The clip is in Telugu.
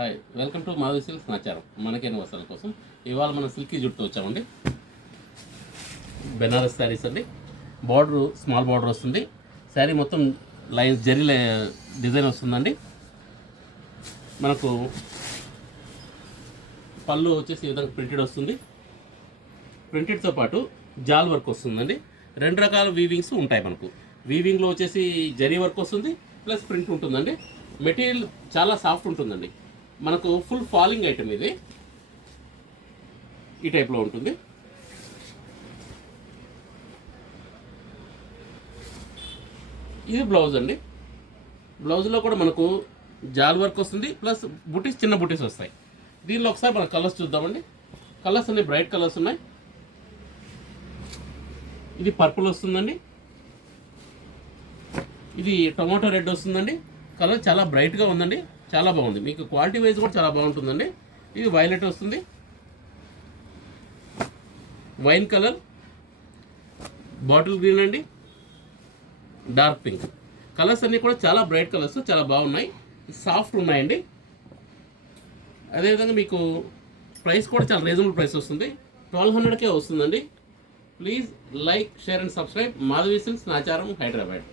Hi, welcome to Madhavi silks Nacharam. మనకేని వస్త్రాల కోసం ఇవాళ మనం సిల్కీ జుట్టు వచ్చామండి. బెనారస్ శారీస్ అండి. బార్డర్ స్మాల్ బార్డర్ వస్తుంది. శారీ మొత్తం లైన్స్ జరీ డిజైన్ వస్తుందండి. మనకు పళ్ళు వచ్చేసి ఈ విధంగా ప్రింటెడ్ వస్తుంది. ప్రింటెడ్తో పాటు జాల్ వర్క్ వస్తుందండి. రెండు రకాల వీవింగ్స్ ఉంటాయి మనకు. వీవింగ్లో వచ్చేసి జరీ వర్క్ వస్తుంది, ప్లస్ ప్రింట్ ఉంటుందండి. మెటీరియల్ చాలా సాఫ్ట్ ఉంటుందండి. మనకు ఫుల్ ఫాలింగ్ ఐటమ్ ఇది. ఈ టైప్లో ఉంటుంది. ఇది బ్లౌజ్ అండి. బ్లౌజ్లో కూడా మనకు జాల్ వర్క్ వస్తుంది, ప్లస్ బుటీస్ చిన్న బుటీస్ వస్తాయి. దీనిలో ఒకసారి మనం కలర్స్ చూద్దామండి. కలర్స్ అన్ని బ్రైట్ కలర్స్ ఉన్నాయి. ఇది పర్పుల్ వస్తుందండి. ఇది టొమాటో రెడ్ వస్తుందండి. కలర్ చాలా బ్రైట్గా ఉందండి, చాలా బాగుంది. మీకు క్వాలిటీ వైజ్ కూడా చాలా బాగుంటుందండి. ఇది వైలెట్ వస్తుంది, వైన్ కలర్, బాటిల్ గ్రీన్ అండి, డార్క్ పింక్. కలర్స్ అన్నీ కూడా చాలా బ్రైట్ కలర్స్, చాలా బాగున్నాయి, సాఫ్ట్ ఉన్నాయండి. అదేవిధంగా మీకు ప్రైస్ కూడా చాలా రీజనబుల్ ప్రైస్ వస్తుంది. 1200కే వస్తుందండి. Please like, share and subscribe. Madhavi silks Nacharam, Hyderabad.